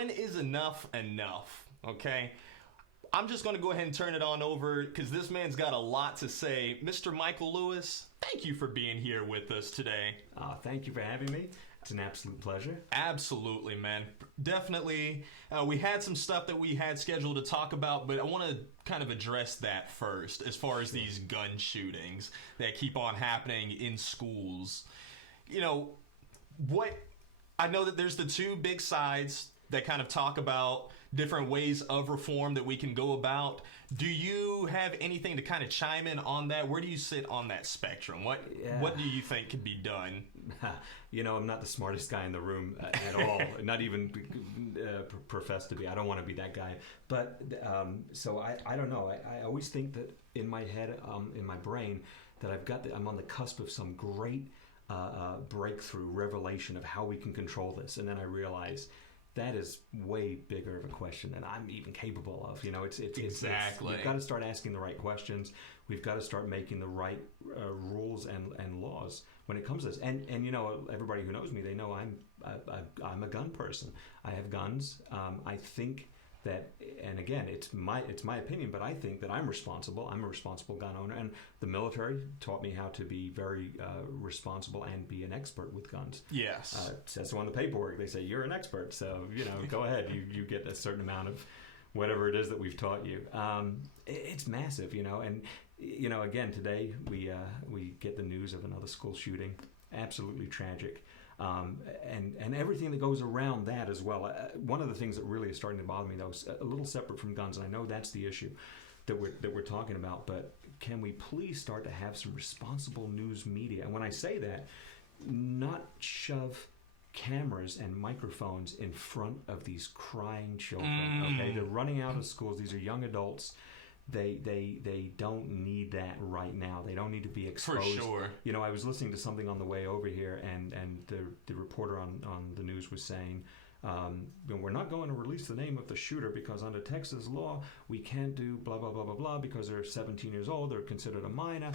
When is enough, okay? I'm just going to go ahead and turn it on over because this man's got a lot to say. Mr. Michael Lewis, thank you for being here with us today. Thank you for having me. It's an absolute pleasure. Absolutely, man. Definitely. We had some stuff that we had scheduled to talk about, but I want to kind of address that first as far as these gun shootings that keep on happening in schools. You know, I know that there's the two big sides that kind of talk about different ways of reform that we can go about. Do you have anything to kind of chime in on that? Where do you sit on that spectrum? What do you think could be done? I'm not the smartest guy in the room at all. Not even profess to be. I don't want to be that guy. But so I don't know. I always think that in my head, in my brain, that I'm on the cusp of some great breakthrough revelation of how we can control this. And then I realize that is way bigger of a question than I'm even capable of. It's exactly. We've got to start asking the right questions. We've got to start making the right rules and laws when it comes to this. And everybody who knows me, they know I'm a gun person. I have guns. I think that, and again, it's my opinion, but I think that I'm responsible. I'm a responsible gun owner, and the military taught me how to be very responsible and be an expert with guns. Yes, it says so on the paperwork. They say you're an expert, so go ahead. You get a certain amount of whatever it is that we've taught you. It's massive, and again today we get the news of another school shooting. Absolutely tragic. And everything that goes around that as well. One of the things that really is starting to bother me, though, is a little separate from guns, and I know that's the issue that we're talking about, but can we please start to have some responsible news media? And when I say that, not shove cameras and microphones in front of these crying children. Okay, they're running out of schools. These are young adults. They don't need that right now. They don't need to be exposed. For sure. I was listening to something on the way over here, and the reporter on the news was saying, we're not going to release the name of the shooter because under Texas law, we can't do blah, blah, blah, blah, blah, because they're 17 years old, they're considered a minor.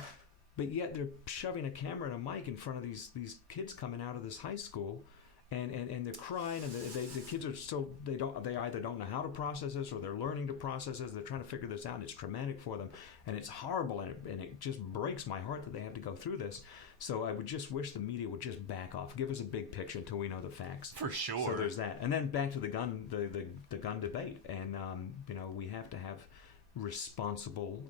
But yet they're shoving a camera and a mic in front of these kids coming out of this high school. And they're crying, and the kids are so they either don't know how to process this, or they're learning to process this. They're trying to figure this out, and it's traumatic for them, and it's horrible, and it just breaks my heart that they have to go through this. So I would just wish the media would just back off, give us a big picture until we know the facts. For sure. So there's that, and then back to the gun debate, and we have to have responsible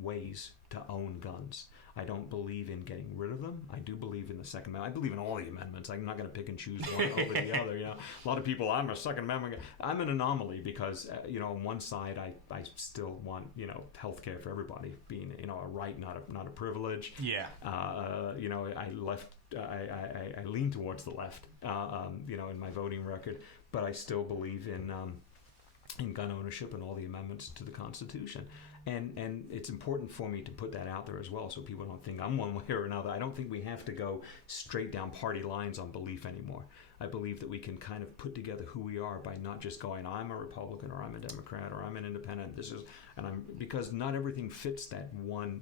ways to own guns. I don't believe in getting rid of them. I do believe in the Second Amendment. I believe in all the amendments. I'm not going to pick and choose one over the other. A lot of people, I'm a Second Amendment guy. I'm an anomaly because, on one side, I still want, health care for everybody being, a right, not a privilege. Yeah. I lean towards the left, in my voting record, but I still believe in gun ownership and all the amendments to the Constitution. And it's important for me to put that out there as well so people don't think I'm one way or another. I don't think we have to go straight down party lines on belief anymore. I believe that we can kind of put together who we are by not just going, I'm a Republican or I'm a Democrat or I'm an independent. Because not everything fits that one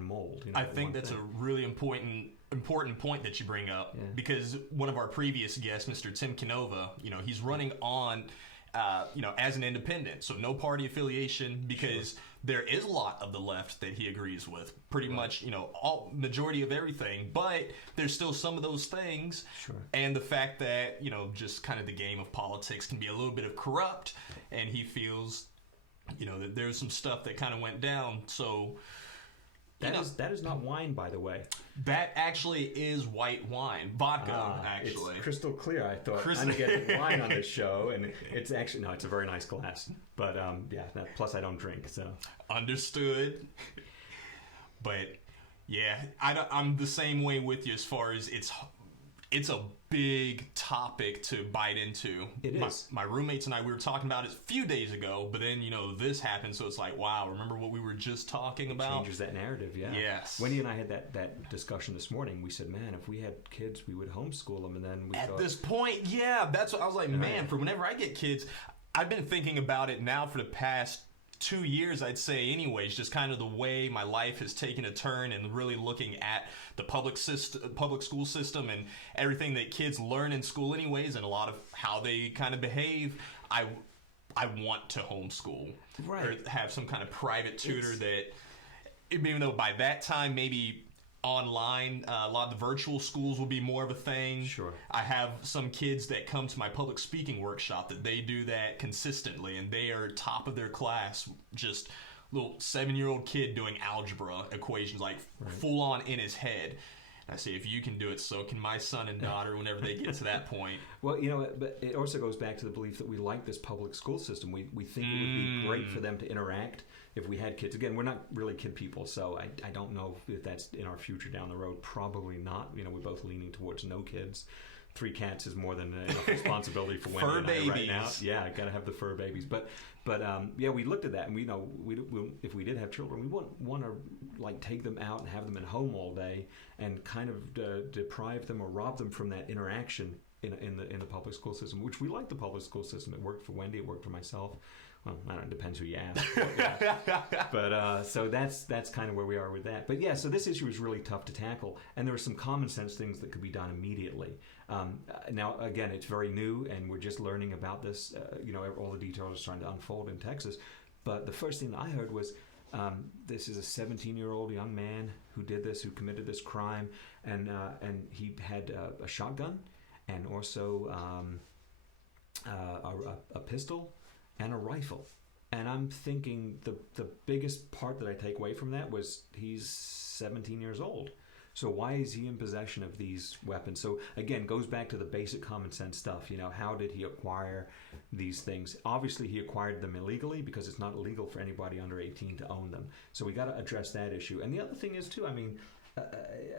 mold. I think that's a really important point that you bring up, because one of our previous guests, Mr. Tim Canova, he's running on as an independent, so no party affiliation, because there is a lot of the left that he agrees with, pretty much, all majority of everything, but there's still some of those things, and the fact that, just kind of the game of politics can be a little bit of corrupt, and he feels, that there's some stuff that kind of went down, so... That is not wine, by the way. That actually is white wine. Vodka, actually. It's crystal clear. I thought I'm getting wine on this show, and it's actually, no, it's a very nice glass. But, plus I don't drink, so. Understood. But, yeah, I'm the same way with you as far as it's a big topic to bite into. It is. My roommates and I, we were talking about it a few days ago, but then, this happened, so it's like, wow, remember what we were just talking about? Changes that narrative, yeah. Yes. Wendy and I had that discussion this morning. We said, man, if we had kids, we would homeschool them, and then we At this point, yeah, that's what I was like, man, for whenever I get kids, I've been thinking about it now for the past 2 years, I'd say anyways, just kind of the way my life has taken a turn and really looking at the public school system and everything that kids learn in school anyways, and a lot of how they kind of behave, I want to homeschool. Right. Or have some kind of private tutor that, even though by that time maybe online, a lot of the virtual schools will be more of a thing. Sure. I have some kids that come to my public speaking workshop that they do that consistently, and they are top of their class. Just little 7-year-old kid doing algebra equations, like full on in his head. I say, if you can do it, so can my son and daughter whenever they get to that point. Well, but it also goes back to the belief that we like this public school system. We think it would be great for them to interact if we had kids. Again, we're not really kid people, so I don't know if that's in our future down the road. Probably not. We're both leaning towards no kids. 3 cats is more than enough responsibility for women fur babies right now. Yeah, got to have the fur babies. But we looked at that, and we know we if we did have children, we wouldn't want to like take them out and have them at home all day and kind of deprive them or rob them from that interaction in the public school system. Which we like the public school system. It worked for Wendy. It worked for myself. Well, I don't know, it depends who you ask. But so that's kind of where we are with that. But yeah, so this issue is really tough to tackle, and there are some common sense things that could be done immediately. Now, again, it's very new, and we're just learning about this. All the details are starting to unfold in Texas. But the first thing that I heard was this is a 17-year-old young man who did this, who committed this crime, and he had a shotgun and also a pistol and a rifle. And I'm thinking the biggest part that I take away from that was he's 17 years old. So why is he in possession of these weapons? So again, goes back to the basic common sense stuff. How did he acquire these things? Obviously, he acquired them illegally because it's not illegal for anybody under 18 to own them. So we got to address that issue. And the other thing is too,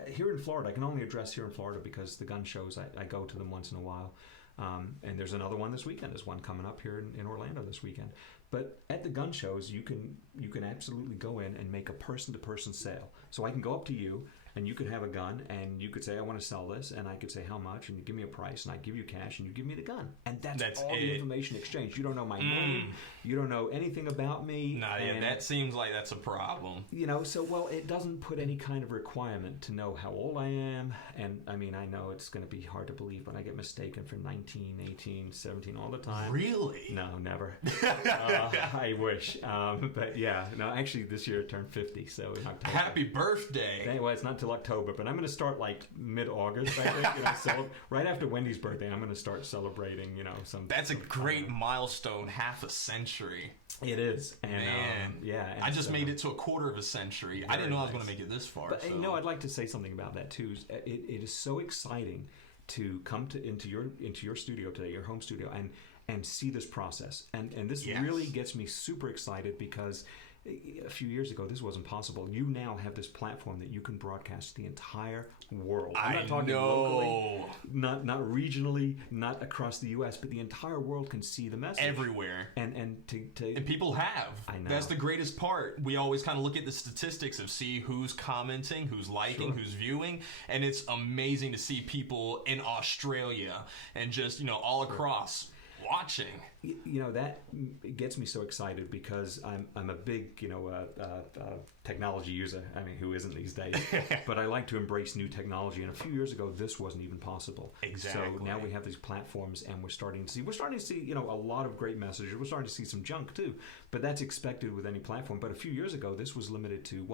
here in Florida, I can only address here in Florida because the gun shows, I go to them once in a while. And there's another one this weekend. There's one coming up here in Orlando this weekend. But at the gun shows, you can absolutely go in and make a person-to-person sale. So I can go up to you, and you could have a gun, and you could say, I want to sell this, and I could say how much, and you give me a price, and I give you cash, and you give me the gun. And that's all the information exchange. You don't know my name. You don't know anything about me. That seems like that's a problem. It doesn't put any kind of requirement to know how old I am. And, I know it's going to be hard to believe, but I get mistaken for 19, 18, 17 all the time. Really? No, never. I wish. But, yeah. No, actually, this year I turned 50, so in October. Happy birthday. Anyway, it's not till October, but I'm going to start like mid-August, I think. So right after Wendy's birthday, I'm going to start celebrating, some... That's a great milestone, half a century. It is. And, man. And I just made it to a quarter of a century. I didn't know I was going to make it this far. But, I'd like to say something about that, too. It is so exciting to come into your studio today, your home studio, and see this process. And this really gets me super excited because a few years ago, this wasn't possible. You now have this platform that you can broadcast to the entire world. I'm not talking locally, not regionally, not across the U.S., but the entire world can see the message. Everywhere. And people have. I know. That's the greatest part. We always kind of look at the statistics of see who's commenting, who's liking, who's viewing, and it's amazing to see people in Australia and just, all across watching. That gets me so excited because I'm a big technology user. Who isn't these days? But I like to embrace new technology, and a few years ago this wasn't even possible. Exactly. So now we have these platforms, and we're starting to see a lot of great messages. We're starting to see some junk too, but that's expected with any platform. But a few years ago this was limited to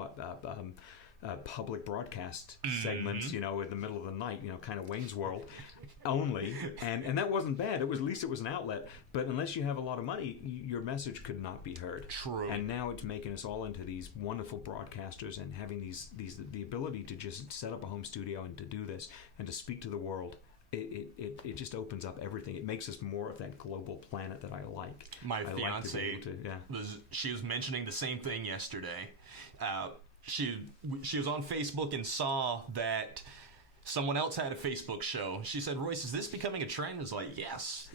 public broadcast segments, in the middle of the night, kind of Wayne's World only. And that wasn't bad. At least it was an outlet. But unless you have a lot of money, your message could not be heard. True. And now it's making us all into these wonderful broadcasters and having the ability to just set up a home studio and to do this and to speak to the world. It just opens up everything. It makes us more of that global planet that I like. My fiance was mentioning the same thing yesterday. She was on Facebook and saw that someone else had a Facebook show. She said, Royce, is this becoming a trend? It's like, yes.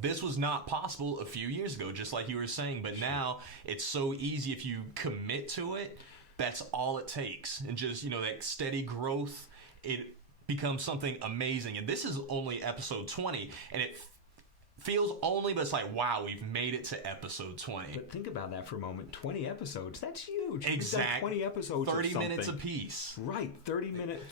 This was not possible a few years ago, just like you were saying. But now it's so easy if you commit to it. That's all it takes. And just, that steady growth, it becomes something amazing. And this is only episode 20. And feels only, but it's like, wow, we've made it to episode 20. But think about that for a moment. 20 episodes. That's huge. Exactly. 20 episodes 30 minutes apiece. Right. 30-minute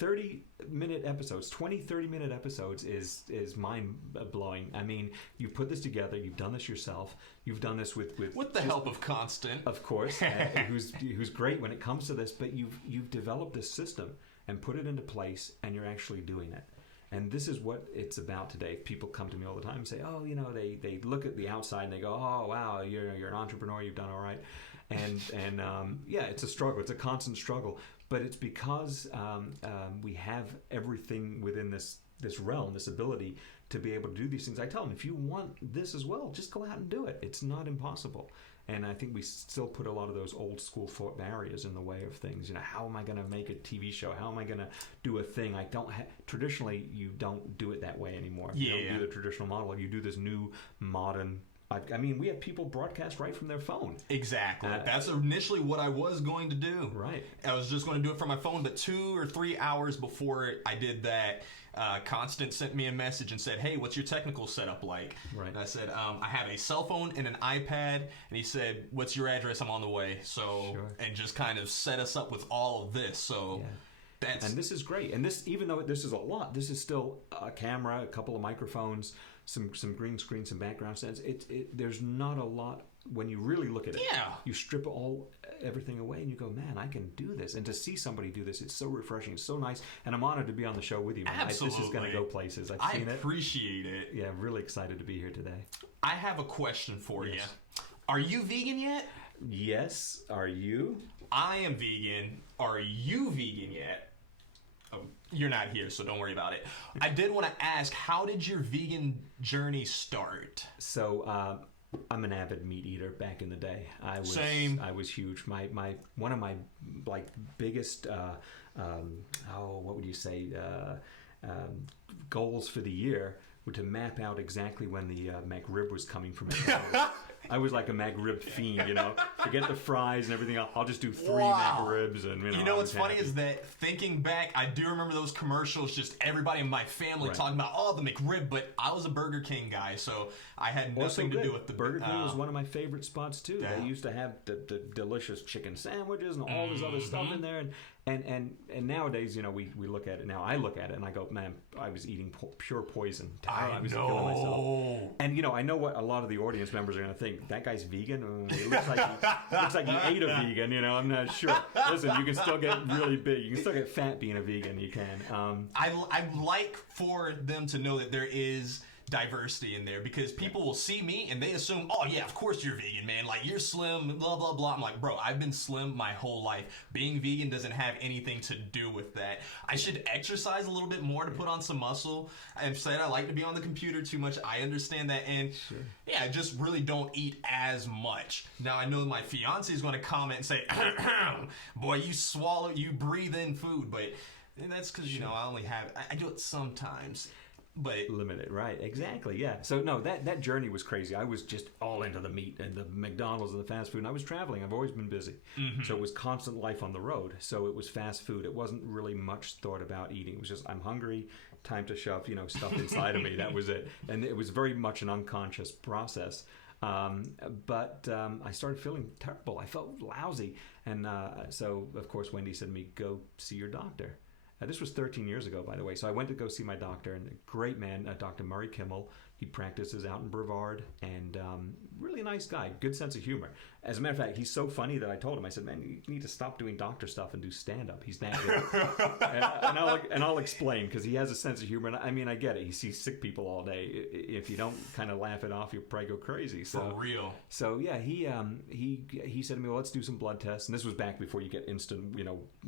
episodes. 30-minute episodes is mind-blowing. I mean, you've put this together. You've done this yourself. You've done this with the help of Constant. Of course, who's great when it comes to this. But you've developed this system and put it into place, and you're actually doing it. And this is what it's about today. People come to me all the time and say, oh, they look at the outside and they go, oh, wow, you're an entrepreneur, you've done all right. And yeah, it's a struggle. It's a constant struggle. But it's because we have everything within this realm, this ability to be able to do these things. I tell them, if you want this as well, just go out and do it. It's not impossible. And I think we still put a lot of those old school barriers in the way of things. How am I going to make a TV show? How am I going to do a thing? Traditionally, you don't do it that way anymore. Yeah. You don't do the traditional model. You do this new modern. I mean, we have people broadcast right from their phone. Exactly. That's initially what I was going to do. Right. I was just going to do it from my phone, but 2 or 3 hours before I did that, Constant sent me a message and said, hey, what's your technical setup like? Right. And I said, I have a cell phone and an iPad. And he said, what's your address? I'm on the way. So, sure. And just kind of set us up with all of this. So, yeah. And this is great. And this, even though this is a lot, this is still a camera, a couple of microphones, some green screen, some background sounds. There's not a lot when you really look at it. Yeah. You strip everything away and you go, man, I can do this. And to see somebody do this, it's so refreshing. It's so nice. And I'm honored to be on the show with you, man. Absolutely. This is going to go places. I've seen it. I appreciate it. Yeah, really excited to be here today. I have a question for you. Are you vegan yet? Yes. Are you? I am vegan. Are you vegan yet? Oh, you're not here, so don't worry about it. I did want to ask, how did your vegan journey start? So, I'm an avid meat eater back in the day. Same. I was huge. One of my biggest what would you say goals for the year were to map out exactly when the McRib was coming from McDonald's. I was like a McRib fiend, Forget the fries and everything else. I'll just do 3 McRibs and what's funny is that thinking back, I do remember those commercials. Just everybody in my family talking about the McRib, but I was a Burger King guy, so I had nothing to do with the Burger King. Was one of my favorite spots too. Yeah. They used to have the delicious chicken sandwiches and all this other stuff in there, and nowadays, we look at it now. I look at it and I go, man, I was eating pure poison. I was killing myself. And I know what a lot of the audience members are going to think. That guy's vegan. It looks like he ate a vegan. I'm not sure. Listen, you can still get really big. You can still get fat being a vegan. You can. I like for them to know that there is diversity in there, because people will see me and they assume, oh yeah, of course you're vegan, man, like you're slim, blah blah blah. I'm like, bro, I've been slim my whole life. Being vegan doesn't have anything to do with that. I should exercise a little bit more to put on some muscle. I've said I like to be on the computer too much. I understand that, and I just really don't eat as much. Now I know my fiance is going to comment and say, boy, you breathe in food, but that's because I do it sometimes. But limited, right? Exactly, yeah. So no, that journey was crazy. I was just all into the meat and the McDonald's and the fast food. And I was traveling. I've always been busy, so it was constant life on the road. So it was fast food. It wasn't really much thought about eating. It was just, I'm hungry, time to shove stuff inside of me. That was it. And it was very much an unconscious process. But I started feeling terrible. I felt lousy, and so of course Wendy said to me, "Go see your doctor." This was 13 years ago, by the way. So I went to go see my doctor, and a great man, Dr. Murray Kimmel. He practices out in Brevard, and really nice guy, good sense of humor. As a matter of fact, he's so funny that I told him, I said, man, you need to stop doing doctor stuff and do stand-up. He's that good. and I'll explain, because he has a sense of humor. And I mean, I get it. He sees sick people all day. If you don't kind of laugh it off, you'll probably go crazy. So, for real. So, yeah, he said to me, well, let's do some blood tests. And this was back before you get instant,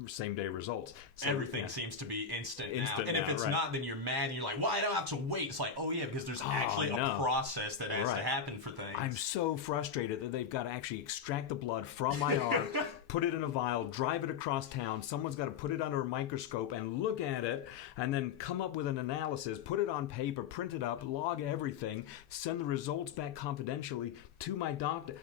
same-day results. So, everything seems to be instant now. And if it's not, then you're mad, and you're like, well, I don't have to wait. It's like, oh, yeah, because there's actually a process that has to happen for things. I'm so frustrated that they've got to actually extract the blood from my arm, put it in a vial, drive it across town. Someone's got to put it under a microscope and look at it, and then come up with an analysis, put it on paper, print it up, log everything, send the results back confidentially to my doctor.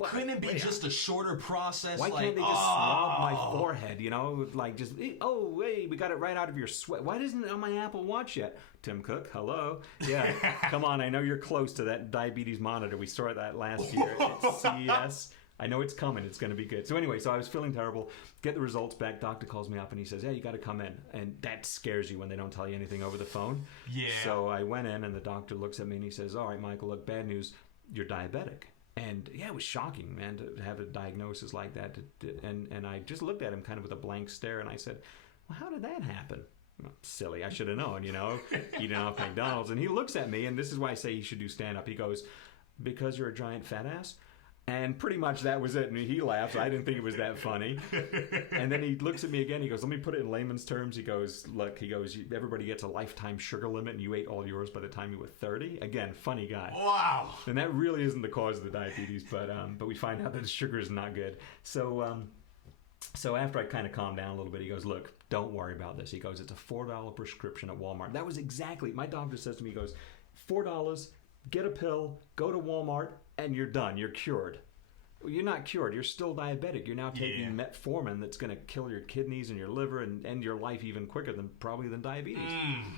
Couldn't it be just a shorter process? Why can't they just swab my forehead, you know? Like, just, oh, hey, we got it right out of your sweat. Why isn't it on my Apple Watch yet? Tim Cook, hello. Yeah, come on, I know you're close to that diabetes monitor. We saw that last year at CES. I know it's coming. It's going to be good. So anyway, I was feeling terrible. Get the results back. Doctor calls me up and he says, hey, you got to come in. And that scares you when they don't tell you anything over the phone. Yeah. So I went in and the doctor looks at me and he says, all right, Michael, look, bad news. You're diabetic. And yeah, it was shocking, man, to have a diagnosis like that. And I just looked at him kind of with a blank stare and I said, well, how did that happen? Well, silly, I should have known, you know, eating off McDonald's. And he looks at me, and this is why I say he should do stand-up. He goes, because you're a giant fat ass? And pretty much that was it. And he laughs. I didn't think it was that funny. And then he looks at me again. He goes, let me put it in layman's terms. He goes, look, everybody gets a lifetime sugar limit, and you ate all yours by the time you were 30. Again, funny guy. Wow. And that really isn't the cause of the diabetes, but we find out that sugar is not good. So after I kind of calmed down a little bit, he goes, look, don't worry about this. He goes, it's a $4 prescription at Walmart. That was exactly, my doctor says to me, he goes, $4, get a pill, go to Walmart, and you're done. You're cured. Well, you're not cured. You're still diabetic. You're now taking metformin that's going to kill your kidneys and your liver and end your life even quicker than diabetes.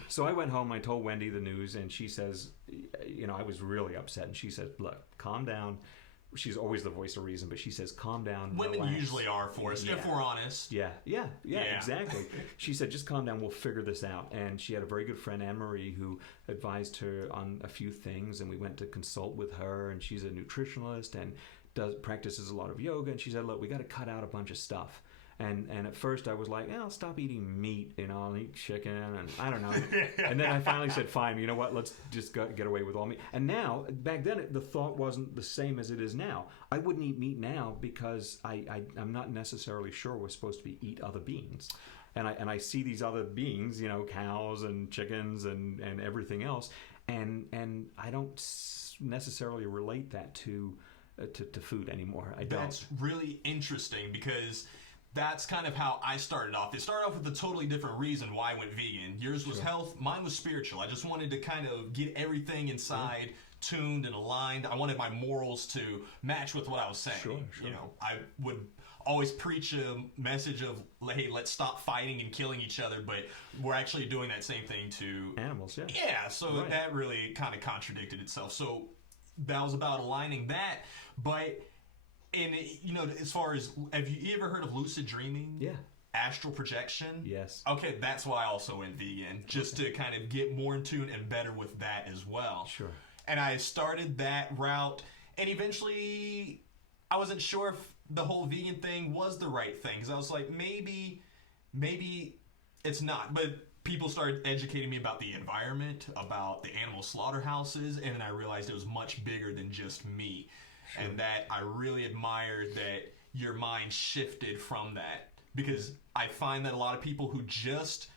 So I went home. I told Wendy the news, and she says, you know, I was really upset. And she said, look, calm down. She's always the voice of reason, but she says, calm down. Women relax. Usually are for us, if we're honest. Yeah, exactly. She said, just calm down, we'll figure this out. And she had a very good friend, Anne-Marie, who advised her on a few things, and we went to consult with her, and she's a nutritionalist and practices a lot of yoga, and she said, look, we got to cut out a bunch of stuff. And at first I was like, I'll stop eating meat, you know, I'll eat chicken, and I don't know. And then I finally said, fine, you know what, let's just get away with all meat. And now, back then, the thought wasn't the same as it is now. I wouldn't eat meat now because I'm not necessarily sure we're supposed to eat other beings. And I see these other beings, you know, cows and chickens and everything else, and I don't necessarily relate that to food anymore. I don't. That's really interesting because that's kind of how I started off. It started off with a totally different reason why I went vegan. Yours was health. Mine was spiritual. I just wanted to kind of get everything inside tuned and aligned. I wanted my morals to match with what I was saying. Sure. You know, I would always preach a message of, hey, let's stop fighting and killing each other, but we're actually doing that same thing to animals. Yeah, so that really kind of contradicted itself. So that was about aligning that, but... And, you know, as far as, have you ever heard of lucid dreaming? Yeah. Astral projection? Yes. Okay, that's why I also went vegan, just to kind of get more in tune and better with that as well. Sure. And I started that route, and eventually I wasn't sure if the whole vegan thing was the right thing, because I was like, maybe it's not. But people started educating me about the environment, about the animal slaughterhouses, and then I realized it was much bigger than just me. Sure. And that I really admired that your mind shifted from that, because I find that a lot of people who just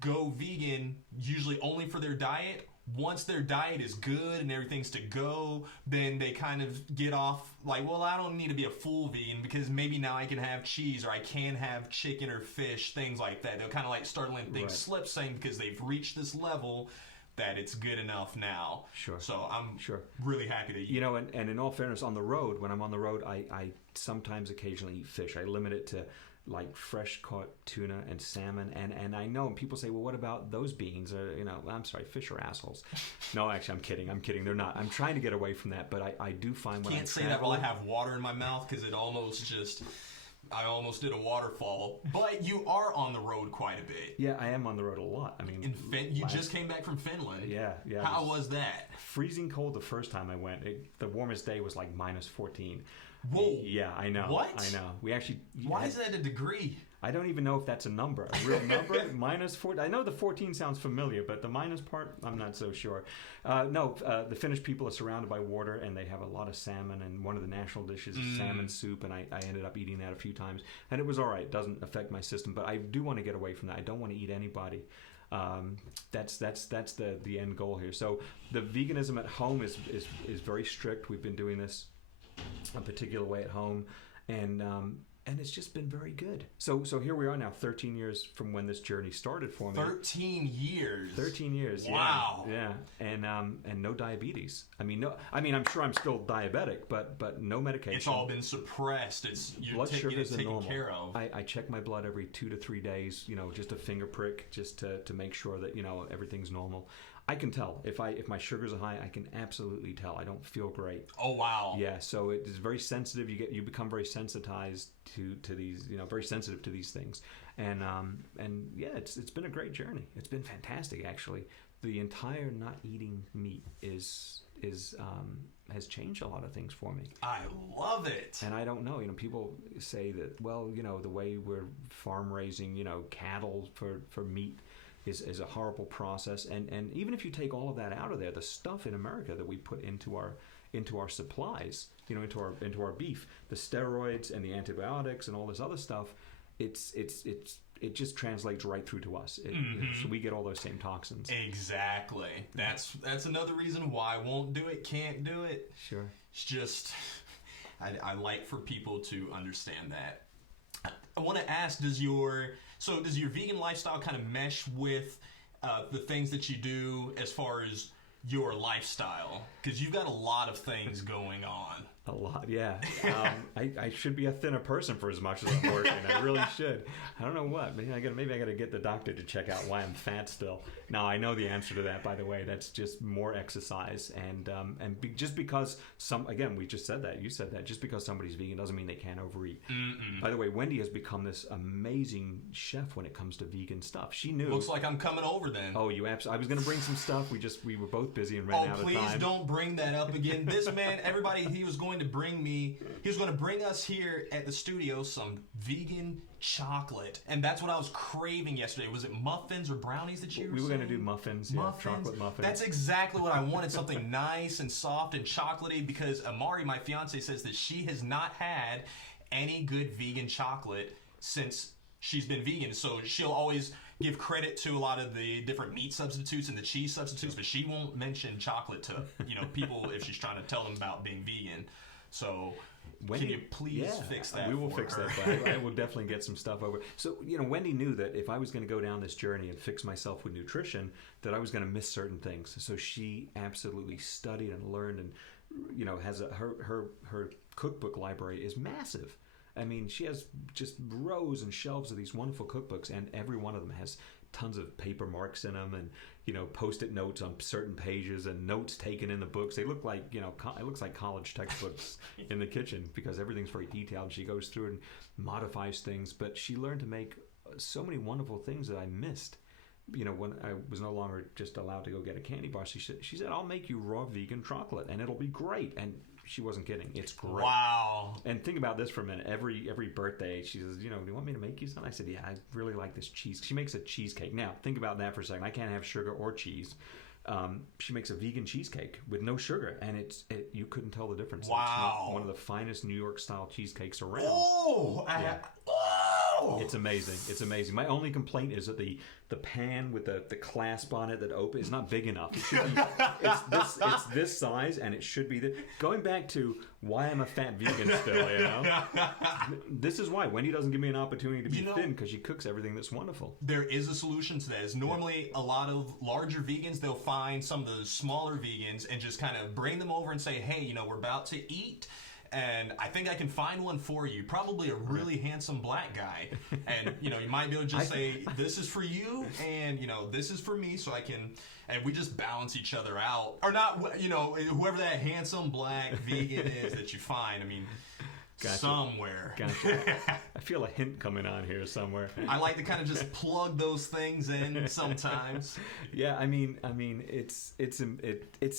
go vegan, usually only for their diet, once their diet is good and everything's to go, then they kind of get off like, well, I don't need to be a full vegan because maybe now I can have cheese or I can have chicken or fish, things like that. They'll kind of like start letting things slip, saying because they've reached this level that it's good enough now. Sure. So I'm really happy that you know, and in all fairness, on the road, when I'm on the road, I sometimes occasionally eat fish. I limit it to like fresh caught tuna and salmon, and I know, and people say, well, what about those beings? You know, I'm sorry, fish are assholes. No, actually, I'm kidding. They're not. I'm trying to get away from that, but I do find when can't say that while I have water in my mouth, because it almost just... I almost did a waterfall, but you are on the road quite a bit. Yeah, I am on the road a lot. I mean, you just came back from Finland. Yeah. How was that? Freezing cold the first time I went. The warmest day was like minus 14. Whoa. Yeah, I know. What? I know. We actually. Why is that a degree? I don't even know if that's a number, a real number. Minus 14. I know the 14 sounds familiar, but the minus part, I'm not so sure. The Finnish people are surrounded by water, and they have a lot of salmon, and one of the national dishes is salmon soup, and I ended up eating that a few times, and it was all right. It doesn't affect my system, but I do want to get away from that. I don't want to eat anybody. That's the end goal here. So the veganism at home is very strict. We've been doing this a particular way at home, and And it's just been very good. So here we are now, 13 years from when this journey started for me. 13 years. 13 years. Wow. Yeah. And no diabetes. I'm sure I'm still diabetic, but no medication. It's all been suppressed. Blood sugars are taken normal. care of. I check my blood every 2 to 3 days. Just a finger prick, just to make sure that everything's normal. I can tell if my sugars are high. I can absolutely tell. I don't feel great. Oh wow! Yeah, so it is very sensitive. You become very sensitized to these, very sensitive to these things. And yeah, it's been a great journey. It's been fantastic, actually. The entire not eating meat has changed a lot of things for me. I love it. And I don't know. People say that, well, the way we're farm raising, cattle for meat. Is a horrible process, and even if you take all of that out of there, the stuff in America that we put into our supplies, into our beef, the steroids and the antibiotics and all this other stuff, it just translates right through to us. So we get all those same toxins. Exactly. That's another reason why I won't do it, can't do it. Sure. It's just I like for people to understand that. I want to ask, does your vegan lifestyle kind of mesh with the things that you do as far as your lifestyle? Because you've got a lot of things going on. A lot, yeah. I should be a thinner person for as much as I'm working. I really should. I don't know what. Maybe I got to get the doctor to check out why I'm fat still. Now I know the answer to that. By the way, that's just more exercise just because we just said that. You said that. Just because somebody's vegan doesn't mean they can't overeat. Mm-mm. By the way, Wendy has become this amazing chef when it comes to vegan stuff. She knew. Looks like I'm coming over then. Oh, you absolutely. I was going to bring some stuff. We were both busy and ran out of time. Oh, please don't bring that up again. This man, everybody, he was going to bring us here at the studio some vegan chocolate, and that's what I was craving yesterday. Was it muffins or brownies that you were We were saying? going to do muffins, yeah, chocolate muffins. That's exactly what I wanted, something nice and soft and chocolatey, because Amari, my fiance, says that she has not had any good vegan chocolate since she's been vegan, so she'll always give credit to a lot of the different meat substitutes and the cheese substitutes, but she won't mention chocolate to people if she's trying to tell them about being vegan. So can you please fix that? We will for fix her? that. I will definitely get some stuff over. So Wendy knew that if I was going to go down this journey and fix myself with nutrition, that I was going to miss certain things. So she absolutely studied and learned, and has her cookbook library is massive. I mean, she has just rows and shelves of these wonderful cookbooks, and every one of them has tons of paper marks in them, and post-it notes on certain pages, and notes taken in the books. They look like it looks like college textbooks in the kitchen, because everything's very detailed. She goes through and modifies things, but she learned to make so many wonderful things that I missed. When I was no longer just allowed to go get a candy bar, she said, "I'll make you raw vegan chocolate, and it'll be great." And she wasn't kidding. It's great. Wow. And think about this for a minute. Every birthday, she says, do you want me to make you something? I said, yeah, I really like this cheese. She makes a cheesecake. Now, think about that for a second. I can't have sugar or cheese. She makes a vegan cheesecake with no sugar, and you couldn't tell the difference. Wow. It's one of the finest New York style cheesecakes around. Oh, yeah. Oh. It's amazing. It's amazing. My only complaint is that the pan with the clasp on it that open is not big enough. It should be. It's this size, and it should be. Going back to why I'm a fat vegan still, this is why Wendy doesn't give me an opportunity to be thin, because she cooks everything that's wonderful. There is a solution to that. Is normally a lot of larger vegans, they'll find some of the smaller vegans and just kind of bring them over and say, hey, we're about to eat, and I think I can find one for you. Probably a really handsome black guy. And, you might be able to just say, this is for you, and, this is for me, so I can, and we just balance each other out. Or not, whoever that handsome black vegan is that you find, gotcha. Somewhere. Gotcha. I feel a hint coming on here somewhere. I like to kind of just plug those things in sometimes. Yeah, it's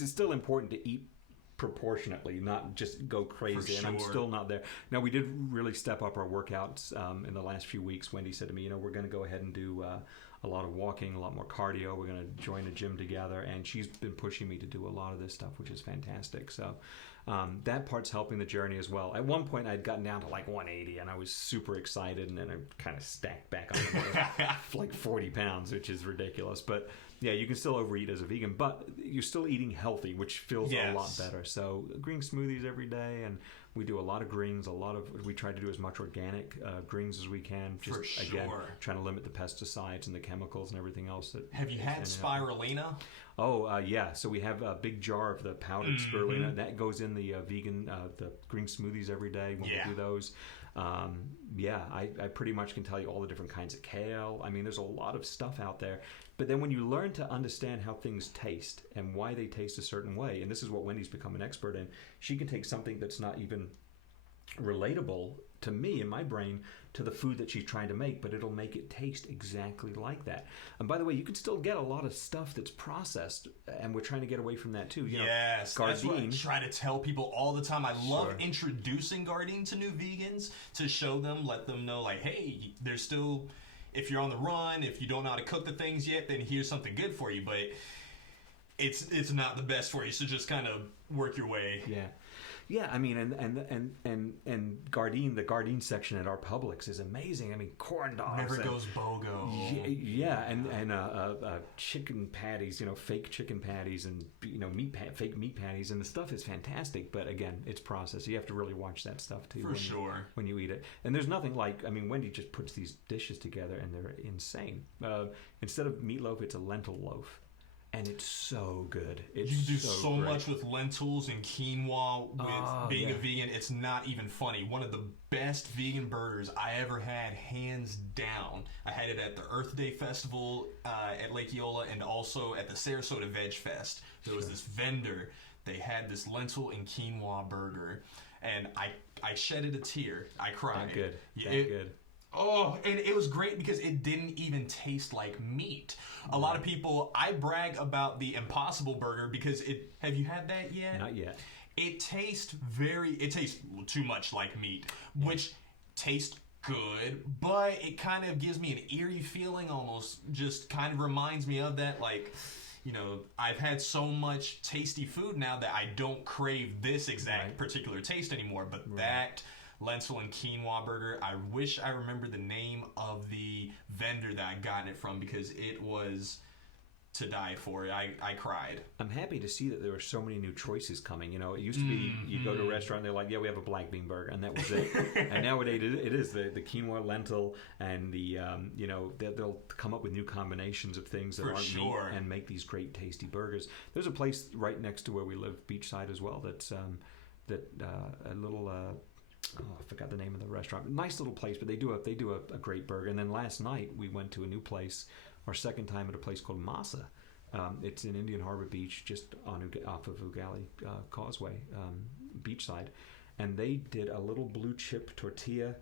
still important to eat proportionately, not just go crazy. For and I'm sure. still not there. Now, we did really step up our workouts in the last few weeks. Wendy said to me, we're going to go ahead and do a lot of walking, a lot more cardio. We're going to join a gym together, and she's been pushing me to do a lot of this stuff, which is fantastic. So that part's helping the journey as well. At one point, I'd gotten down to like 180, and I was super excited, and then I kind of stacked back on like 40 pounds, which is ridiculous. But yeah, you can still overeat as a vegan, but you're still eating healthy, which feels a lot better. So green smoothies every day, and We do a lot of greens. We try to do as much organic greens as we can. Just, For sure. Again, trying to limit the pesticides and the chemicals and everything else. Have you had spirulina? Oh, yeah. So we have a big jar of the powdered spirulina. That goes in the vegan, the green smoothies every day when we do those. I pretty much can tell you all the different kinds of kale. I mean, there's a lot of stuff out there. But then when you learn to understand how things taste and why they taste a certain way, and this is what Wendy's become an expert in, she can take something that's not even relatable to me in my brain to the food that she's trying to make, but it'll make it taste exactly like that. And by the way, you can still get a lot of stuff that's processed, and we're trying to get away from that too. Yes, that's what I try to tell people all the time. I love introducing Gardein to new vegans, to show them, let them know, like, hey, there's still, if you're on the run, if you don't know how to cook the things yet, then here's something good for you. But it's not the best for you, so just kind of work your way. Yeah, I mean, and Gardein, the Gardein section at our Publix is amazing. I mean, corn dogs. Never goes BOGO. Yeah, and chicken patties, fake chicken patties, and fake meat patties, and the stuff is fantastic. But again, it's processed. You have to really watch that stuff too. When you eat it. And there's nothing like, I mean, Wendy just puts these dishes together, and they're insane. Instead of meatloaf, it's a lentil loaf. And it's so good. You can do so much with lentils and quinoa with being a vegan. It's not even funny. One of the best vegan burgers I ever had, hands down. I had it at the Earth Day Festival at Lake Eola, and also at the Sarasota Veg Fest. There was this vendor. They had this lentil and quinoa burger, and I shedded a tear. I cried. That good. That good. Oh, and it was great because it didn't even taste like meat. A lot of people, I brag about the Impossible Burger because have you had that yet? Not yet. It tastes too much like meat, which tastes good, but it kind of gives me an eerie feeling, almost just kind of reminds me of that, like, I've had so much tasty food now that I don't crave this exact particular taste anymore, but that lentil and quinoa burger, I wish I remembered the name of the vendor that I got it from, because it was to die for. I cried. I'm happy to see that there are so many new choices coming. It used to be you go to a restaurant, they're like, yeah, we have a black bean burger, and that was it. And nowadays it is the quinoa, lentil, and the they'll come up with new combinations of things that aren't meat and make these great tasty burgers. There's a place right next to where we live, beachside as well, that's a little I forgot the name of the restaurant. Nice little place, but they do a great burger. And then last night we went to a new place, our second time at a place called Masa. It's in Indian Harbor Beach, just off of Ugali Causeway, beachside. And they did a little blue chip tortilla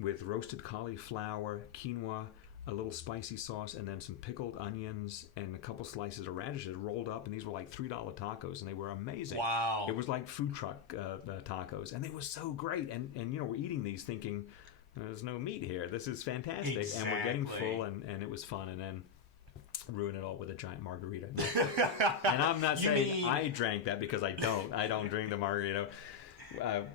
with roasted cauliflower, quinoa, a little spicy sauce, and then some pickled onions and a couple slices of radishes rolled up. And these were like $3 tacos, and they were amazing. Wow. It was like food truck tacos, and they were so great. And we're eating these thinking, there's no meat here. This is fantastic. Exactly. And we're getting full, and it was fun. And then ruin it all with a giant margarita. And I'm not saying I drank that, because I don't drink the margarita.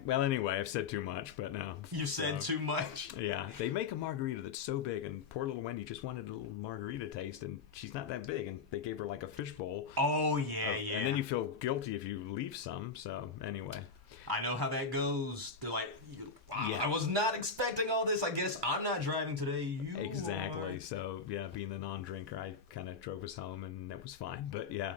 Well, anyway, I've said too much, but no. You said too much? Yeah. They make a margarita that's so big, and poor little Wendy just wanted a little margarita taste, and she's not that big, and they gave her like a fishbowl. Oh, yeah. And then you feel guilty if you leave some, so anyway. I know how that goes. They're like, wow, I was not expecting all this. I guess I'm not driving today. Exactly. So, yeah, being the non-drinker, I kind of drove us home, and that was fine. But, yeah.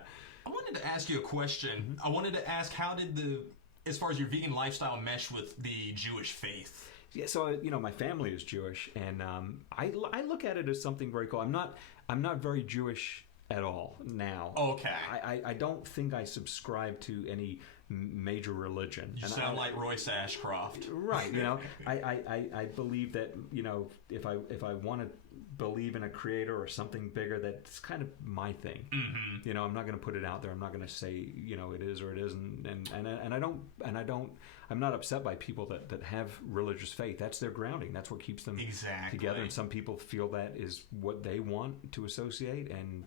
I wanted to ask you a question. I wanted to ask, how did as far as your vegan lifestyle, mesh with the Jewish faith? Yeah, so my family is Jewish, and I look at it as something very cool. I'm not very Jewish at all now. Okay. I don't think I subscribe to any major religion. You sound like Royce Ashcroft. Right. I believe that if I want to believe in a creator or something bigger, that's kind of my thing. Mm-hmm. I'm not going to put it out there. I'm not going to say it is or it isn't. I'm not upset by people that have religious faith. That's their grounding. That's what keeps them together. And some people feel that is what they want to associate, and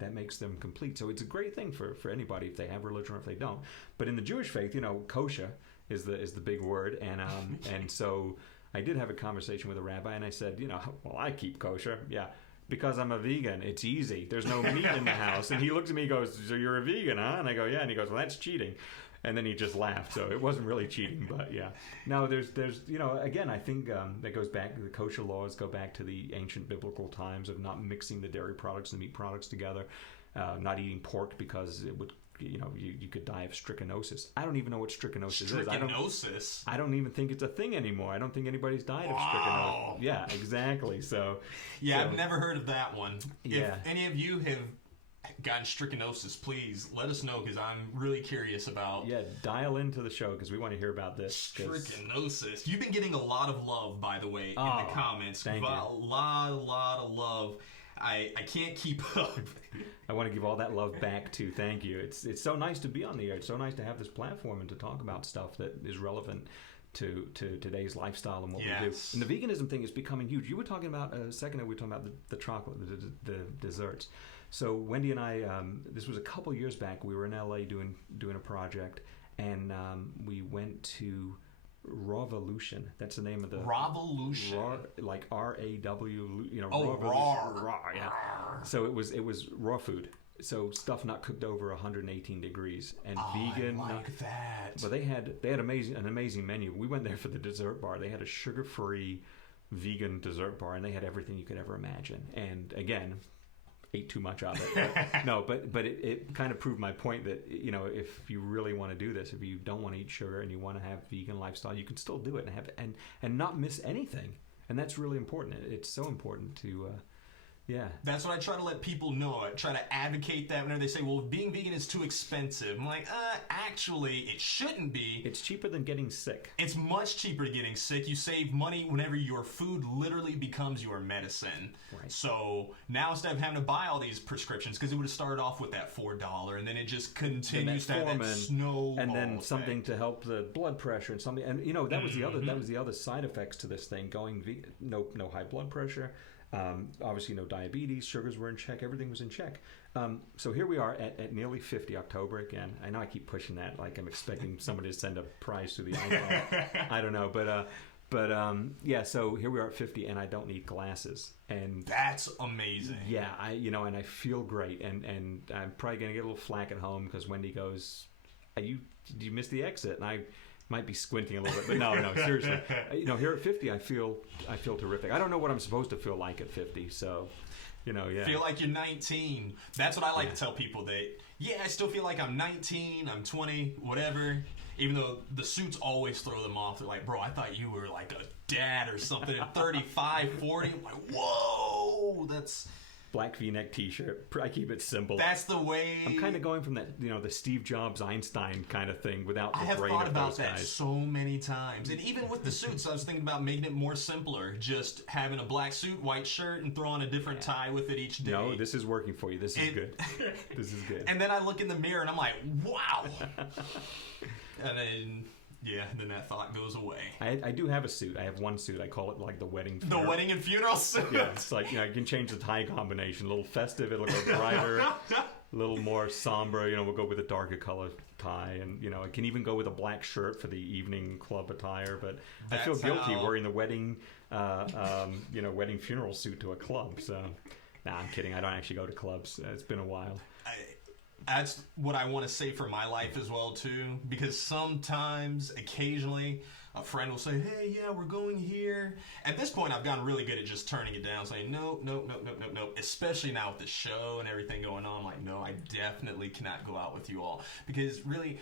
that makes them complete. So it's a great thing for anybody, if they have religion or if they don't. But in the Jewish faith, kosher is the big word, and so I did have a conversation with a rabbi, and I said, well, I keep kosher. Yeah, because I'm a vegan. It's easy. There's no meat in the house. And he looked at me and goes, so you're a vegan, huh? And I go, yeah. And he goes, well, that's cheating. And then he just laughed, so it wasn't really cheating, but yeah. No, there's again, I think that goes back, the kosher laws go back to the ancient biblical times of not mixing the dairy products and the meat products together, not eating pork because it would, you could die of trichinosis. I don't even know what trichinosis is. I don't even think it's a thing anymore. I don't think anybody's died of trichinosis. Yeah, exactly. So I've never heard of that one. If any of you have gotten trichinosis, please let us know, because I'm really curious about. Yeah, dial into the show because we want to hear about this. Trichinosis. You've been getting a lot of love, by the way, in the comments. Thank you. A lot of love. I can't keep up. I want to give all that love back too. Thank you. It's so nice to be on the air. It's so nice to have this platform and to talk about stuff that is relevant to today's lifestyle and what we do. And the veganism thing is becoming huge. You were talking about a second ago. We were talking about the chocolate, the desserts. So Wendy and I, this was a couple years back. We were in LA doing a project, and we went to Rawvolution. That's the name of the Rawvolution, like R-A-W. Raw. Yeah. So it was raw food. So stuff not cooked over 118 degrees and vegan. I like that. But they had an amazing menu. We went there for the dessert bar. They had a sugar-free vegan dessert bar, and they had everything you could ever imagine. And again, ate too much of it. But it kind of proved my point that, if you really want to do this, if you don't want to eat sugar and you want to have vegan lifestyle, you can still do it and have and not miss anything. And that's really important. It's so important to That's what I try to let people know. I try to advocate that whenever they say, well, being vegan is too expensive. I'm like, actually, it shouldn't be. It's cheaper than getting sick. It's much cheaper than getting sick. You save money whenever your food literally becomes your medicine. Right. So now instead of having to buy all these prescriptions, because it would have started off with that $4, and then it just continues to have that snowball and then effect. Something to help the blood pressure and something. And that was the other side effects to this thing. Going vegan, no high blood pressure. Obviously no diabetes, sugars were in check, everything was in check. So here we are at nearly 50, October again. I know I keep pushing that, like I'm expecting somebody to send a prize to the iPhone. I don't know, but so here we are at 50 and I don't need glasses. And that's amazing. Yeah, and I feel great, and I'm probably going to get a little flack at home because Wendy goes, did you miss the exit? And I might be squinting a little bit, but no, seriously. Here at 50, I feel terrific. I don't know what I'm supposed to feel like at 50, so, Feel like you're 19. That's what I like to tell people, that, I still feel like I'm 19, I'm 20, whatever. Even though the suits always throw them off. They're like, bro, I thought you were like a dad or something at 35, 40. I'm like, whoa, that's... Black V-neck T-shirt. I keep it simple. That's the way. I'm kind of going from that, the Steve Jobs, Einstein kind of thing without the brain of those guys. I have thought about that so many times. And even with the suits, I was thinking about making it more simpler. Just having a black suit, white shirt, and throwing a different tie with it each day. No, this is working for you. This is good. This is good. And then I look in the mirror and I'm like, wow. And then... then that thought goes away. I do have a suit. I have one suit. I call it like the wedding funeral. The wedding and funeral suit? Yeah, it's like, you can change the tie combination. A little festive, it'll go brighter. A little more somber, we'll go with a darker color tie. And, it can even go with a black shirt for the evening club attire. But I feel guilty wearing the wedding, wedding funeral suit to a club. So, I'm kidding. I don't actually go to clubs. It's been a while. That's what I want to say for my life as well, too, because sometimes, occasionally, a friend will say, hey, we're going here. At this point, I've gotten really good at just turning it down, saying, no, especially now with the show and everything going on. I'm like, no, I definitely cannot go out with you all, because really,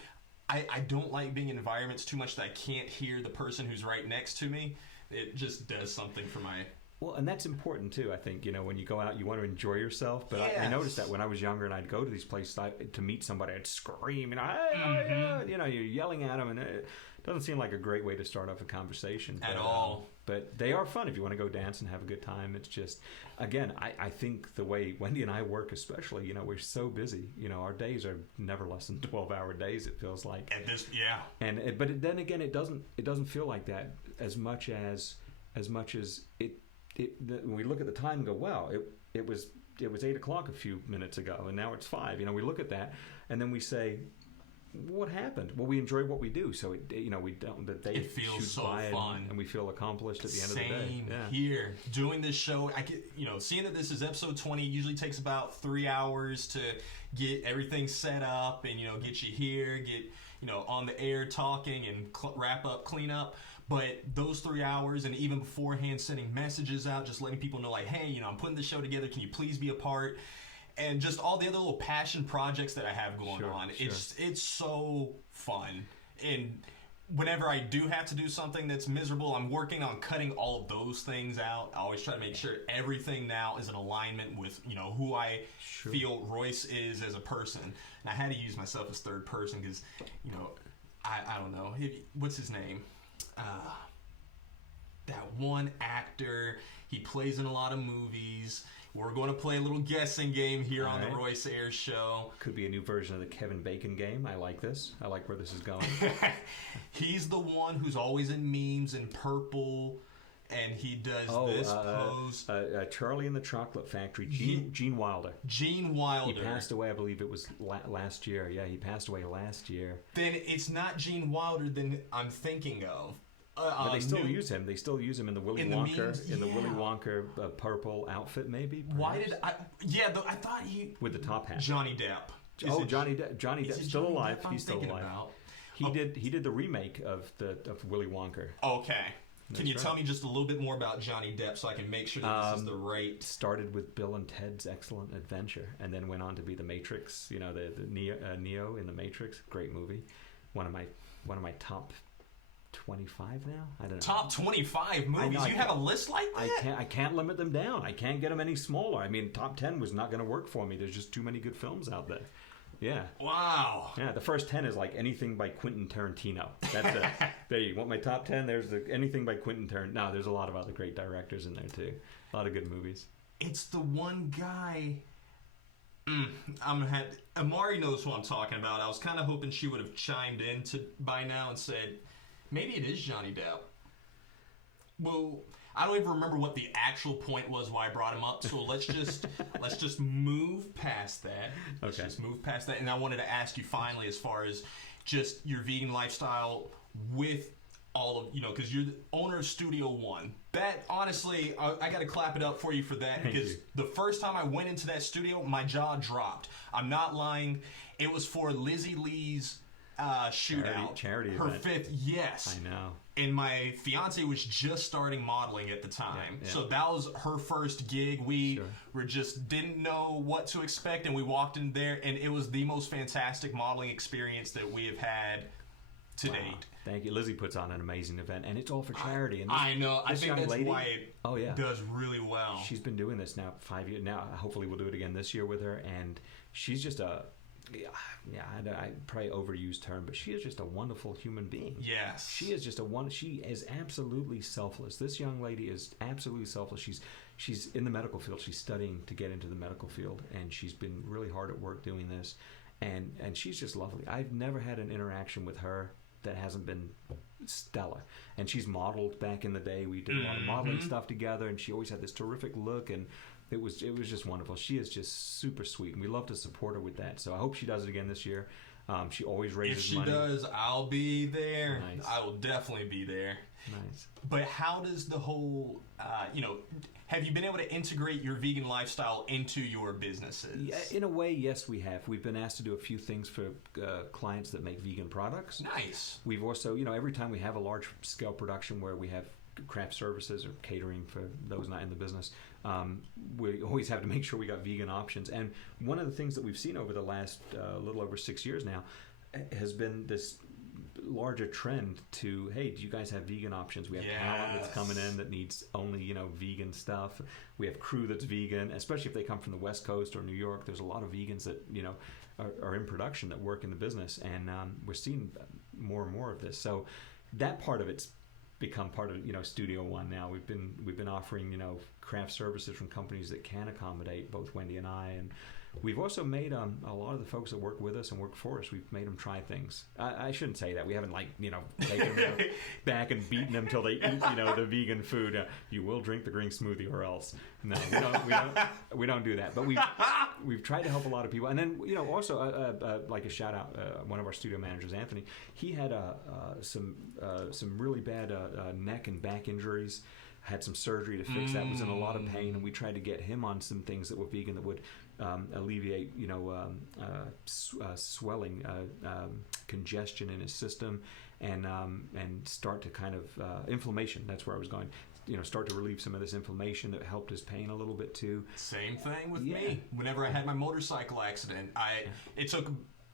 I don't like being in environments too much that I can't hear the person who's right next to me. It just does something for my... Well, and that's important too. I think when you go out, you want to enjoy yourself. But I noticed that when I was younger and I'd go to these places to meet somebody, I'd scream, you're yelling at them, and it doesn't seem like a great way to start off a conversation at all. But they are fun if you want to go dance and have a good time. It's just, again, I think the way Wendy and I work, especially, we're so busy. Our days are never less than 12-hour days. It feels like. At this, but then again, it doesn't feel like that as much as it. When we look at the time and go, wow, it was 8 o'clock a few minutes ago, and now it's 5. We look at that, and then we say, what happened? Well, we enjoy what we do, so we don't. The day it feels so fun, and we feel accomplished at the end of the day. Same here. Doing this show, I get, seeing that this is episode 20, usually takes about 3 hours to get everything set up and get you here, get on the air talking and wrap up, clean up. But those 3 hours, and even beforehand, sending messages out, just letting people know, like, hey, I'm putting the show together. Can you please be a part? And just all the other little passion projects that I have going on. Sure. It's so fun. And whenever I do have to do something that's miserable, I'm working on cutting all of those things out. I always try to make sure everything now is in alignment with, who I feel Royce is as a person. And I had to use myself as third person because, I don't know. What's his name? That one actor. He plays in a lot of movies. We're going to play a little guessing game here on the Royce Ayers Show. Could be a new version of the Kevin Bacon game. I like this. I like where this is going. He's the one who's always in memes in purple, and he does this pose. Charlie in the Chocolate Factory. Gene Wilder. Gene Wilder. He passed away, I believe it was last year. Yeah, he passed away last year. Then it's not Gene Wilder than I'm thinking of. But they still use him. They still use him in the Willy Wonka, the Willy Wonka purple outfit, maybe. Perhaps. Why did I? Yeah, I thought he with the top hat. Johnny Depp. Johnny Depp, still alive. He's still alive. He did the remake of Willy Wonka. Okay. Can you tell me just a little bit more about Johnny Depp so I can make sure that this is the right? Started with Bill and Ted's Excellent Adventure, and then went on to be the Matrix. The Neo in the Matrix. Great movie. One of my top 25 now? I don't know. Top 25 movies? You have a list like that? I can't limit them down. I can't get them any smaller. I mean, top 10 was not going to work for me. There's just too many good films out there. Yeah. Wow. Yeah, the first 10 is like anything by Quentin Tarantino. That's it. There, you want my top 10? There's anything by Quentin Tarantino. No, there's a lot of other great directors in there too. A lot of good movies. It's the one guy... Amari knows who I'm talking about. I was kind of hoping she would have chimed in by now and said... Maybe it is Johnny Depp. Well, I don't even remember what the actual point was why I brought him up. So let's just move past that. Let's just move past that. And I wanted to ask you finally, as far as just your vegan lifestyle with all of because you're the owner of Studio One. That honestly, I got to clap it up for you for that. Because the first time I went into that studio, my jaw dropped. I'm not lying. It was for Lizzie Lee's shootout, charity her event. 5th, yes. I know. And my fiance was just starting modeling at the time, so that was her first gig. We were just didn't know what to expect, and we walked in there, and it was the most fantastic modeling experience that we have had to date. Thank you. Lizzie puts on an amazing event, and it's all for charity. And I know. I think that's why it does really well. She's been doing this now 5 years. Now, hopefully, we'll do it again this year with her, and she's just a. I probably overused term, but she is just a wonderful human being. Yes. She is just she is absolutely selfless. This young lady is absolutely selfless. She's in the medical field. She's studying to get into the medical field, and she's been really hard at work doing this, and she's just lovely. I've never had an interaction with her that hasn't been stellar. And she's modeled back in the day. We did a lot of modeling stuff together, and she always had this terrific look, and it was just wonderful. She is just super sweet, and we love to support her with that. So I hope she does it again this year. She always raises money. If she does, I'll be there. Nice. I will definitely be there. Nice. But how does the whole, have you been able to integrate your vegan lifestyle into your businesses? Yeah, in a way, yes, we have. We've been asked to do a few things for clients that make vegan products. Nice. We've also, every time we have a large scale production where we have craft services or catering for those not in the business, we always have to make sure we got vegan options. And one of the things that we've seen over the last little over 6 years now has been this larger trend to, hey, do you guys have vegan options? We have talent that's coming in that needs only vegan stuff. We have crew that's vegan, especially if they come from the West Coast or New York. There's a lot of vegans that are in production that work in the business, and we're seeing more and more of this. So that part of it's become part of Studio One now. We've been offering craft services from companies that can accommodate both Wendy and I, and we've also made a lot of the folks that work with us and work for us, we've made them try things. I shouldn't say that. We haven't taken them back and beaten them till they eat the vegan food. You will drink the green smoothie or else. No, we don't do that. But we've tried to help a lot of people. And then also like a shout out, one of our studio managers, Anthony. He had some really bad neck and back injuries. Had some surgery to fix that, was in a lot of pain, and we tried to get him on some things that were vegan that would alleviate, swelling, congestion in his system, and start to kind of inflammation. That's where I was going. Start to relieve some of this inflammation that helped his pain a little bit too. Same thing with me. Whenever I had my motorcycle accident, it took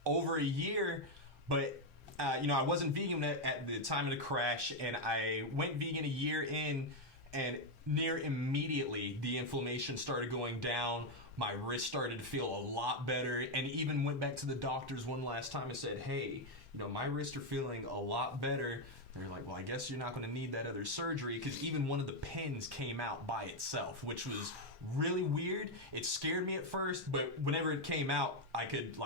over a year, but I wasn't vegan at the time of the crash, and I went vegan a year in, and near immediately the inflammation started going down. My wrist started to feel a lot better, and even went back to the doctors one last time and said, hey, my wrists are feeling a lot better. They're like, well, I guess you're not going to need that other surgery, because even one of the pins came out by itself, which was really weird. It scared me at first, but whenever it came out, I could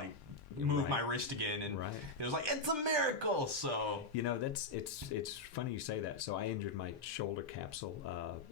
move my wrist again, and it was like, it's a miracle. So it's funny you say that. So I injured my shoulder capsule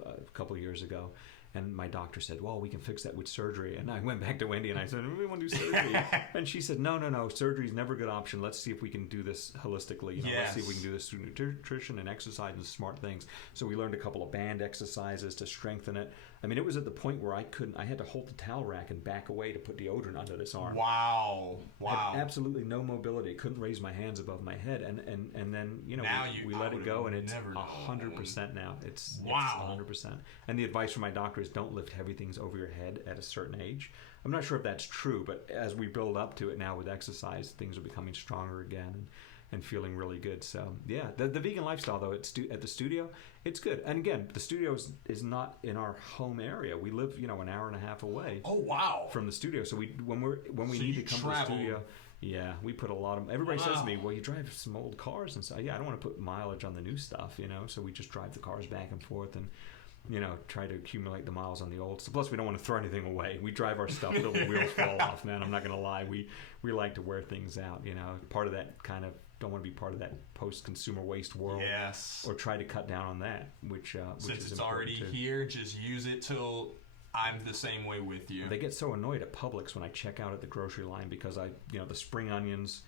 a couple of years ago. And my doctor said, well, we can fix that with surgery. And I went back to Wendy and I said, we want to do surgery. And she said, no, surgery is never a good option. Let's see if we can do this holistically. Let's see if we can do this through nutrition and exercise and smart things. So we learned a couple of band exercises to strengthen it. I mean, it was at the point where I had to hold the towel rack and back away to put deodorant under this arm. Wow. Had absolutely no mobility. Couldn't raise my hands above my head. And then, we let it go, and it's 100% now. It's 100%. And the advice from my doctor is don't lift heavy things over your head at a certain age. I'm not sure if that's true, but as we build up to it now with exercise, things are becoming stronger again and feeling really good. So, yeah, the vegan lifestyle, though, at the studio, it's good. And again, the studio is not in our home area. We live, an hour and a half away. Oh, wow. From the studio. So when we need to come to the studio, we put a lot of. Everybody says to me, "Well, you drive some old cars and stuff." Yeah, I don't want to put mileage on the new stuff, So we just drive the cars back and forth and try to accumulate the miles on the old stuff. Plus, we don't want to throw anything away. We drive our stuff till the wheels fall off, man. I'm not going to lie. We like to wear things out, Part of that kind of, don't want to be part of that post-consumer waste world. Yes. Or try to cut down on that, which Since is it's already too. here, just use it till I'm the same way with you. They get so annoyed at Publix when I check out at the grocery line because the spring onions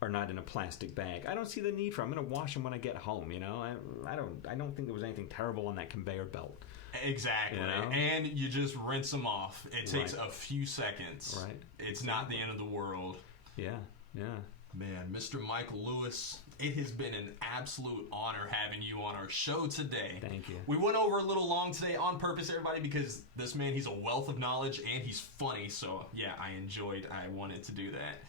are not in a plastic bag. I don't see the need for them. I'm going to wash them when I get home, I don't think there was anything terrible on that conveyor belt. Exactly. And you just rinse them off. It takes a few seconds. Right. It's not the end of the world. Yeah. Man, Mr. Michael Lewis, it has been an absolute honor having you on our show today. Thank you. We went over a little long today on purpose, everybody, because this man, he's a wealth of knowledge and he's funny. So, yeah, I wanted to do that.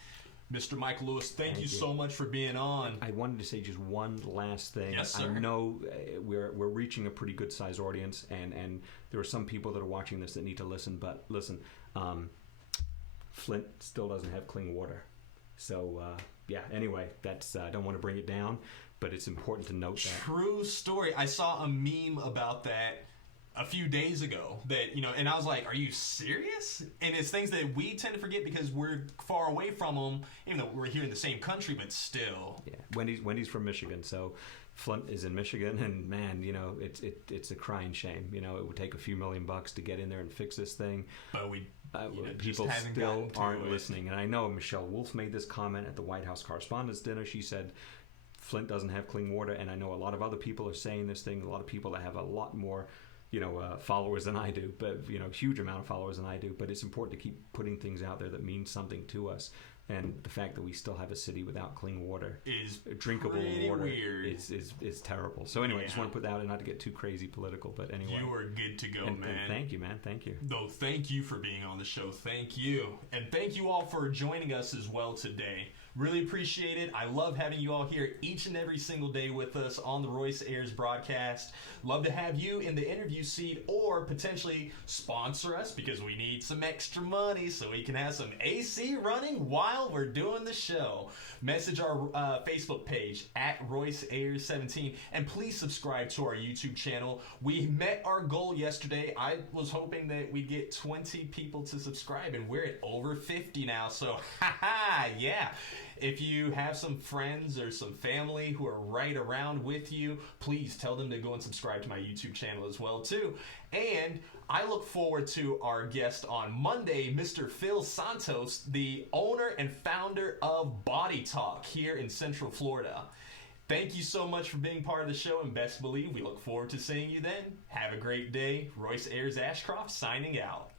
Mr. Michael Lewis, thank you so much for being on. I wanted to say just one last thing. Yes, sir. I know we're reaching a pretty good size audience, and there are some people that are watching this that need to listen. But listen, Flint still doesn't have clean water. So anyway, that's I don't want to bring it down, but it's important to note that. True story. I saw a meme about that a few days ago that, and I was like, are you serious? And it's things that we tend to forget because we're far away from them, even though we're here in the same country, but still. Yeah, Wendy's from Michigan, so Flint is in Michigan, and man, it's a crying shame. It would take a few $1 million to get in there and fix this thing. But people still aren't listening. And I know Michelle Wolf made this comment at the White House Correspondents' Dinner. She said Flint doesn't have clean water, and I know a lot of other people are saying this thing. A lot of people that have a lot more followers than I do, but huge amount of followers than I do. But it's important to keep putting things out there that mean something to us. And the fact that we still have a city without clean water, is drinkable water, weird. is terrible. So anyway, I just want to put that out and not to get too crazy political. But anyway, you are good to go, man. And thank you, man. Thank you. No, thank you for being on the show. Thank you, and thank you all for joining us as well today. Really appreciate it. I love having you all here each and every single day with us on the Royce Airs broadcast. Love to have you in the interview seat or potentially sponsor us because we need some extra money so we can have some AC running while we're doing the show. Message our Facebook page at Royce Airs 17 and please subscribe to our YouTube channel. We met our goal yesterday. I was hoping that we'd get 20 people to subscribe and we're at over 50 now. So, yeah. If you have some friends or some family who are right around with you, please tell them to go and subscribe to my YouTube channel as well, too. And I look forward to our guest on Monday, Mr. Phil Santos, the owner and founder of Body Talk here in Central Florida. Thank you so much for being part of the show, and best believe we look forward to seeing you then. Have a great day. Royce Ashcroft signing out.